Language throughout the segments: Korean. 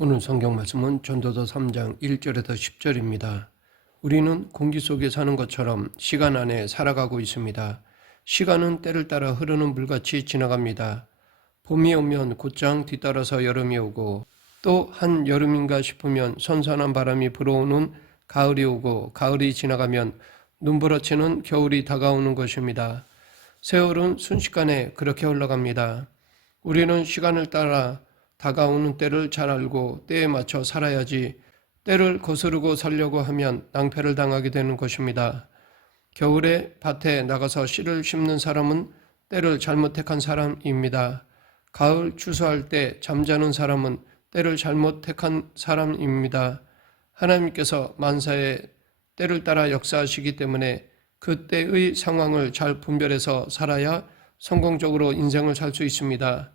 오늘 성경 말씀은 전도서 3장 1절에서 10절입니다. 우리는 공기 속에 사는 것처럼 시간 안에 살아가고 있습니다. 시간은 때를 따라 흐르는 물같이 지나갑니다. 봄이 오면 곧장 뒤따라서 여름이 오고 또 한여름인가 싶으면 선선한 바람이 불어오는 가을이 오고 가을이 지나가면 눈부러치는 겨울이 다가오는 것입니다. 세월은 순식간에 그렇게 흘러갑니다. 우리는 시간을 따라 다가오는 때를 잘 알고 때에 맞춰 살아야지 때를 거스르고 살려고 하면 낭패를 당하게 되는 것입니다. 겨울에 밭에 나가서 씨를 심는 사람은 때를 잘못 택한 사람입니다. 가을 추수할 때 잠자는 사람은 때를 잘못 택한 사람입니다. 하나님께서 만사에 때를 따라 역사하시기 때문에 그 때의 상황을 잘 분별해서 살아야 성공적으로 인생을 살 수 있습니다.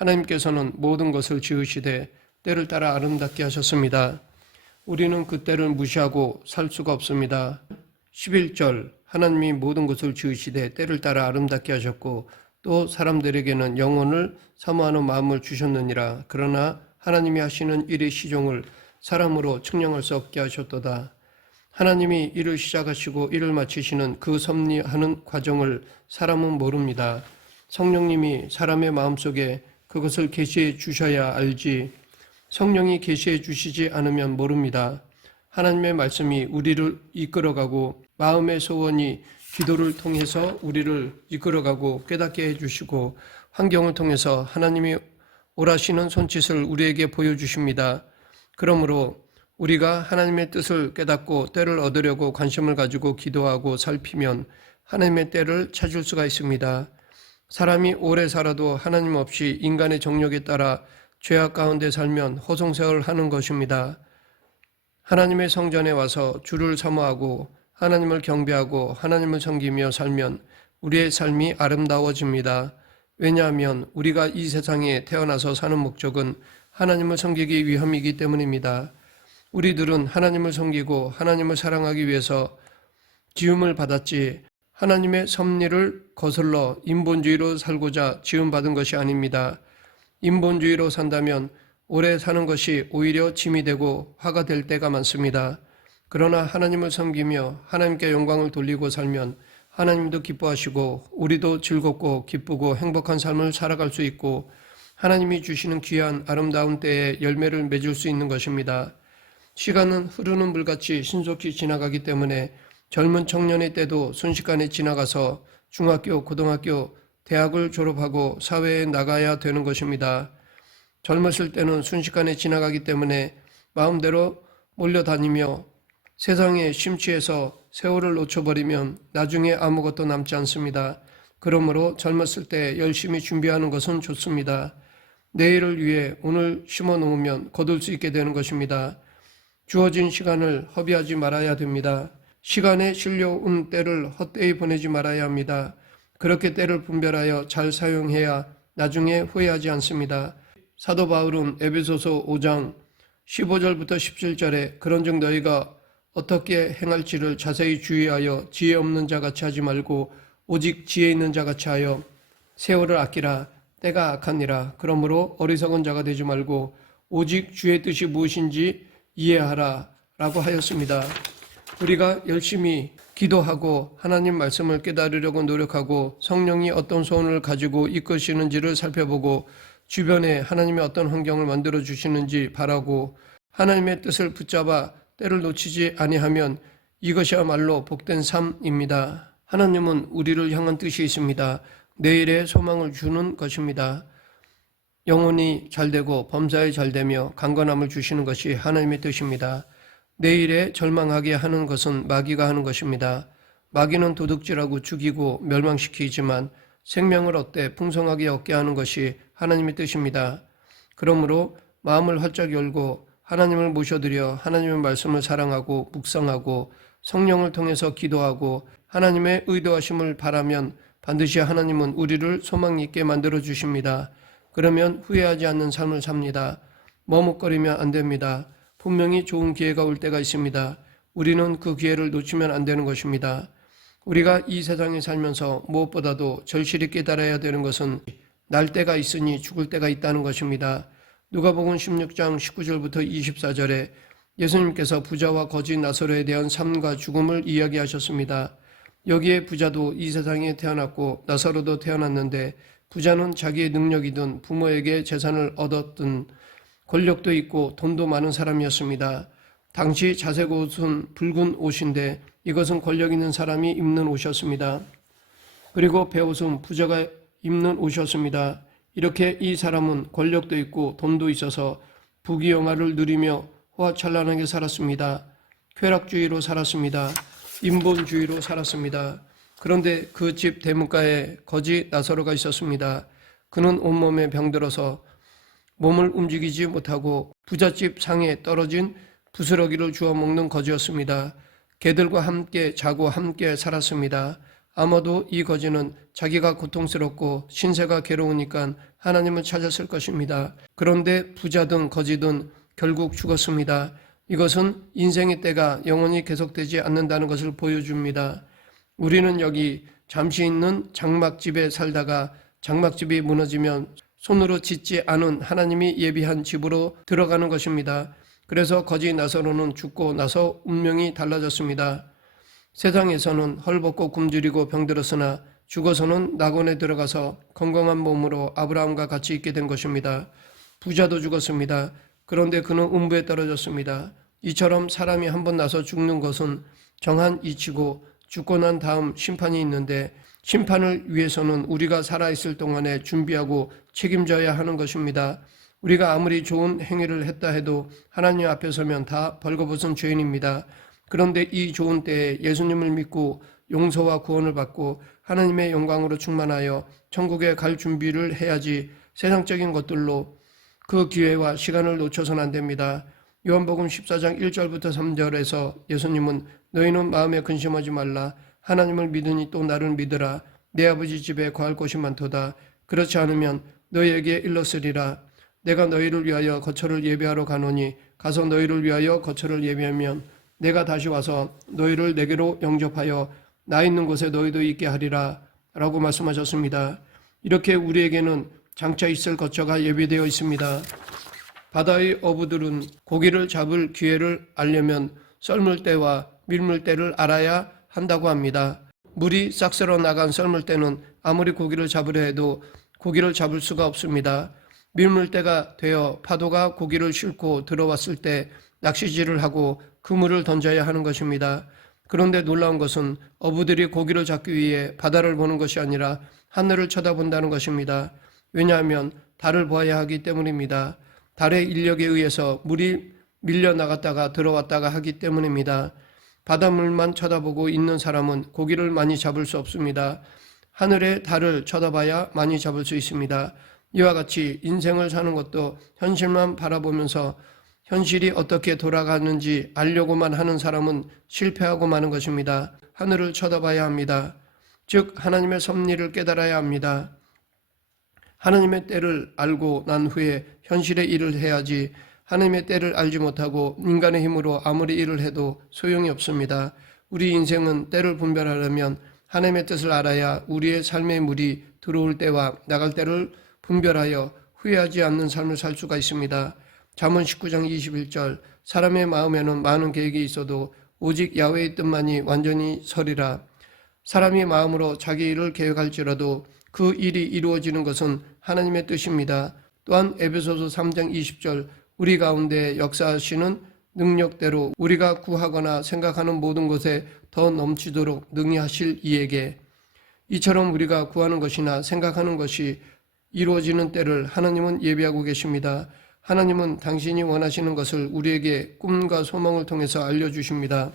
하나님께서는 모든 것을 지으시되 때를 따라 아름답게 하셨습니다. 우리는 그 때를 무시하고 살 수가 없습니다. 11절 하나님이 모든 것을 지으시되 때를 따라 아름답게 하셨고 또 사람들에게는 영혼을 사모하는 마음을 주셨느니라. 그러나 하나님이 하시는 일의 시종을 사람으로 측량할 수 없게 하셨도다. 하나님이 일을 시작하시고 일을 마치시는 그 섭리하는 과정을 사람은 모릅니다. 성령님이 사람의 마음속에 그것을 계시해 주셔야 알지 성령이 계시해 주시지 않으면 모릅니다. 하나님의 말씀이 우리를 이끌어가고 마음의 소원이 기도를 통해서 우리를 이끌어가고 깨닫게 해주시고 환경을 통해서 하나님이 오라시는 손짓을 우리에게 보여주십니다. 그러므로 우리가 하나님의 뜻을 깨닫고 때를 얻으려고 관심을 가지고 기도하고 살피면 하나님의 때를 찾을 수가 있습니다. 사람이 오래 살아도 하나님 없이 인간의 정욕에 따라 죄악 가운데 살면 허송세월하는 것입니다. 하나님의 성전에 와서 주를 사모하고 하나님을 경배하고 하나님을 섬기며 살면 우리의 삶이 아름다워집니다. 왜냐하면 우리가 이 세상에 태어나서 사는 목적은 하나님을 섬기기 위함이기 때문입니다. 우리들은 하나님을 섬기고 하나님을 사랑하기 위해서 지음을 받았지 하나님의 섭리를 거슬러 인본주의로 살고자 지음받은 것이 아닙니다. 인본주의로 산다면 오래 사는 것이 오히려 짐이 되고 화가 될 때가 많습니다. 그러나 하나님을 섬기며 하나님께 영광을 돌리고 살면 하나님도 기뻐하시고 우리도 즐겁고 기쁘고 행복한 삶을 살아갈 수 있고 하나님이 주시는 귀한 아름다운 때에 열매를 맺을 수 있는 것입니다. 시간은 흐르는 물같이 신속히 지나가기 때문에 젊은 청년의 때도 순식간에 지나가서 중학교, 고등학교, 대학을 졸업하고 사회에 나가야 되는 것입니다. 젊었을 때는 순식간에 지나가기 때문에 마음대로 몰려다니며 세상에 심취해서 세월을 놓쳐버리면 나중에 아무것도 남지 않습니다. 그러므로 젊었을 때 열심히 준비하는 것은 좋습니다. 내일을 위해 오늘 심어 놓으면 거둘 수 있게 되는 것입니다. 주어진 시간을 허비하지 말아야 됩니다. 시간에 실려온 때를 헛되이 보내지 말아야 합니다. 그렇게 때를 분별하여 잘 사용해야 나중에 후회하지 않습니다. 사도 바울은 에베소서 5장 15절부터 17절에 그런즉 너희가 어떻게 행할지를 자세히 주의하여 지혜 없는 자같이 하지 말고 오직 지혜 있는 자같이 하여 세월을 아끼라. 때가 악하니라. 그러므로 어리석은 자가 되지 말고 오직 주의 뜻이 무엇인지 이해하라 라고 하였습니다. 우리가 열심히 기도하고 하나님 말씀을 깨달으려고 노력하고 성령이 어떤 소원을 가지고 이끄시는지를 살펴보고 주변에 하나님의 어떤 환경을 만들어 주시는지 바라고 하나님의 뜻을 붙잡아 때를 놓치지 아니하면 이것이야말로 복된 삶입니다. 하나님은 우리를 향한 뜻이 있습니다. 내일의 소망을 주는 것입니다. 영혼이 잘되고 범사에 잘되며 강건함을 주시는 것이 하나님의 뜻입니다. 내일에 절망하게 하는 것은 마귀가 하는 것입니다. 마귀는 도둑질하고 죽이고 멸망시키지만 생명을 얻되 풍성하게 얻게 하는 것이 하나님의 뜻입니다. 그러므로 마음을 활짝 열고 하나님을 모셔드려 하나님의 말씀을 사랑하고 묵상하고 성령을 통해서 기도하고 하나님의 의도하심을 바라면 반드시 하나님은 우리를 소망 있게 만들어 주십니다. 그러면 후회하지 않는 삶을 삽니다. 머뭇거리면 안 됩니다. 분명히 좋은 기회가 올 때가 있습니다. 우리는 그 기회를 놓치면 안 되는 것입니다. 우리가 이 세상에 살면서 무엇보다도 절실히 깨달아야 되는 것은 날 때가 있으니 죽을 때가 있다는 것입니다. 누가복음 16장 19절부터 24절에 예수님께서 부자와 거지 나사로에 대한 삶과 죽음을 이야기하셨습니다. 여기에 부자도 이 세상에 태어났고 나사로도 태어났는데 부자는 자기의 능력이든 부모에게 재산을 얻었든 권력도 있고 돈도 많은 사람이었습니다. 당시 자색 옷은 붉은 옷인데 이것은 권력 있는 사람이 입는 옷이었습니다. 그리고 베옷은 부자가 입는 옷이었습니다. 이렇게 이 사람은 권력도 있고 돈도 있어서 부귀영화를 누리며 호화찬란하게 살았습니다. 쾌락주의로 살았습니다. 인본주의로 살았습니다. 그런데 그 집 대문가에 거지 나사로가 있었습니다. 그는 온몸에 병들어서 몸을 움직이지 못하고 부잣집 상에 떨어진 부스러기를 주워 먹는 거지였습니다. 개들과 함께 자고 함께 살았습니다. 아마도 이 거지는 자기가 고통스럽고 신세가 괴로우니까 하나님을 찾았을 것입니다. 그런데 부자든 거지든 결국 죽었습니다. 이것은 인생의 때가 영원히 계속되지 않는다는 것을 보여줍니다. 우리는 여기 잠시 있는 장막집에 살다가 장막집이 무너지면 손으로 짓지 않은 하나님이 예비한 집으로 들어가는 것입니다. 그래서 거지 나사로는 죽고 나서 운명이 달라졌습니다. 세상에서는 헐벗고 굶주리고 병들었으나 죽어서는 낙원에 들어가서 건강한 몸으로 아브라함과 같이 있게 된 것입니다. 부자도 죽었습니다. 그런데 그는 음부에 떨어졌습니다. 이처럼 사람이 한번 나서 죽는 것은 정한 이치고 죽고 난 다음 심판이 있는데 심판을 위해서는 우리가 살아있을 동안에 준비하고 책임져야 하는 것입니다. 우리가 아무리 좋은 행위를 했다 해도 하나님 앞에 서면 다 벌거벗은 죄인입니다. 그런데 이 좋은 때에 예수님을 믿고 용서와 구원을 받고 하나님의 영광으로 충만하여 천국에 갈 준비를 해야지 세상적인 것들로 그 기회와 시간을 놓쳐서는 안 됩니다. 요한복음 14장 1절부터 3절에서 예수님은 너희는 마음에 근심하지 말라. 하나님을 믿으니 또 나를 믿으라. 내 아버지 집에 거할 곳이 많도다. 그렇지 않으면 너희에게 일렀으리라. 내가 너희를 위하여 거처를 예비하러 가노니 가서 너희를 위하여 거처를 예비하면 내가 다시 와서 너희를 내게로 영접하여 나 있는 곳에 너희도 있게 하리라 라고 말씀하셨습니다. 이렇게 우리에게는 장차 있을 거처가 예비되어 있습니다. 바다의 어부들은 고기를 잡을 기회를 알려면 썰물 때와 밀물 때를 알아야 한다고 합니다. 물이 싹쓸어 나간 썰물 때는 아무리 고기를 잡으려 해도 고기를 잡을 수가 없습니다. 밀물 때가 되어 파도가 고기를 싣고 들어왔을 때 낚시질을 하고 그물을 던져야 하는 것입니다. 그런데 놀라운 것은 어부들이 고기를 잡기 위해 바다를 보는 것이 아니라 하늘을 쳐다본다는 것입니다. 왜냐하면 달을 보아야 하기 때문입니다. 달의 인력에 의해서 물이 밀려나갔다가 들어왔다가 하기 때문입니다. 바닷물만 쳐다보고 있는 사람은 고기를 많이 잡을 수 없습니다. 하늘의 달을 쳐다봐야 많이 잡을 수 있습니다. 이와 같이 인생을 사는 것도 현실만 바라보면서 현실이 어떻게 돌아가는지 알려고만 하는 사람은 실패하고 마는 것입니다. 하늘을 쳐다봐야 합니다. 즉 하나님의 섭리를 깨달아야 합니다. 하나님의 때를 알고 난 후에 현실의 일을 해야지 하나님의 때를 알지 못하고 인간의 힘으로 아무리 일을 해도 소용이 없습니다. 우리 인생은 때를 분별하려면 하나님의 뜻을 알아야 우리의 삶의 물이 들어올 때와 나갈 때를 분별하여 후회하지 않는 삶을 살 수가 있습니다. 잠언 19장 21절 사람의 마음에는 많은 계획이 있어도 오직 야훼의 뜻만이 완전히 서리라. 사람이 마음으로 자기 일을 계획할지라도 그 일이 이루어지는 것은 하나님의 뜻입니다. 또한 에베소서 3장 20절 우리 가운데 역사하시는 능력대로 우리가 구하거나 생각하는 모든 것에 더 넘치도록 능히 하실 이에게 이처럼 우리가 구하는 것이나 생각하는 것이 이루어지는 때를 하나님은 예비하고 계십니다. 하나님은 당신이 원하시는 것을 우리에게 꿈과 소망을 통해서 알려주십니다.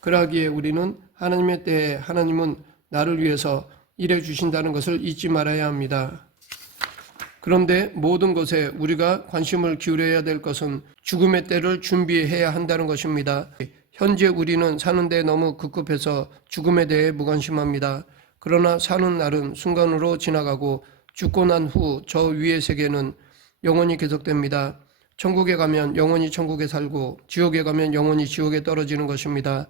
그러기에 우리는 하나님의 때에 하나님은 나를 위해서 일해 주신다는 것을 잊지 말아야 합니다. 그런데 모든 것에 우리가 관심을 기울여야 될 것은 죽음의 때를 준비해야 한다는 것입니다. 현재 우리는 사는데 너무 급급해서 죽음에 대해 무관심합니다. 그러나 사는 날은 순간으로 지나가고 죽고 난 후 저 위의 세계는 영원히 계속됩니다. 천국에 가면 영원히 천국에 살고 지옥에 가면 영원히 지옥에 떨어지는 것입니다.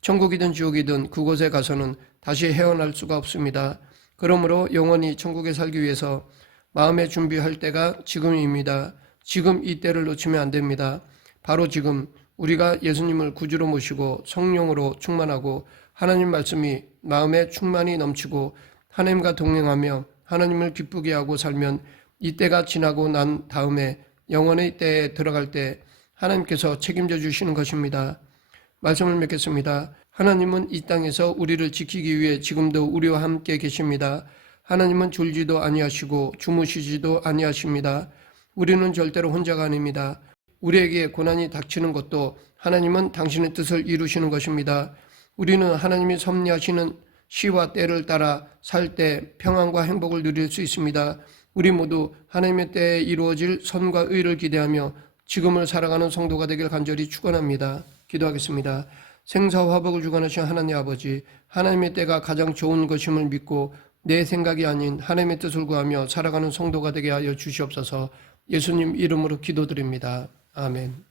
천국이든 지옥이든 그곳에 가서는 다시 헤어날 수가 없습니다. 그러므로 영원히 천국에 살기 위해서 마음의 준비할 때가 지금입니다. 지금 이 때를 놓치면 안 됩니다. 바로 지금 우리가 예수님을 구주로 모시고 성령으로 충만하고 하나님 말씀이 마음에 충만히 넘치고 하나님과 동행하며 하나님을 기쁘게 하고 살면 이 때가 지나고 난 다음에 영원의 때에 들어갈 때 하나님께서 책임져 주시는 것입니다. 말씀을 맺겠습니다. 하나님은 이 땅에서 우리를 지키기 위해 지금도 우리와 함께 계십니다. 하나님은 졸지도 아니하시고 주무시지도 아니하십니다. 우리는 절대로 혼자가 아닙니다. 우리에게 고난이 닥치는 것도 하나님은 당신의 뜻을 이루시는 것입니다. 우리는 하나님이 섭리하시는 시와 때를 따라 살 때 평안과 행복을 누릴 수 있습니다. 우리 모두 하나님의 때에 이루어질 선과 의를 기대하며 지금을 살아가는 성도가 되길 간절히 축원합니다. 기도하겠습니다. 생사화복을 주관하신 하나님 아버지, 하나님의 때가 가장 좋은 것임을 믿고 내 생각이 아닌 하나님의 뜻을 구하며 살아가는 성도가 되게 하여 주시옵소서. 예수님 이름으로 기도드립니다. 아멘.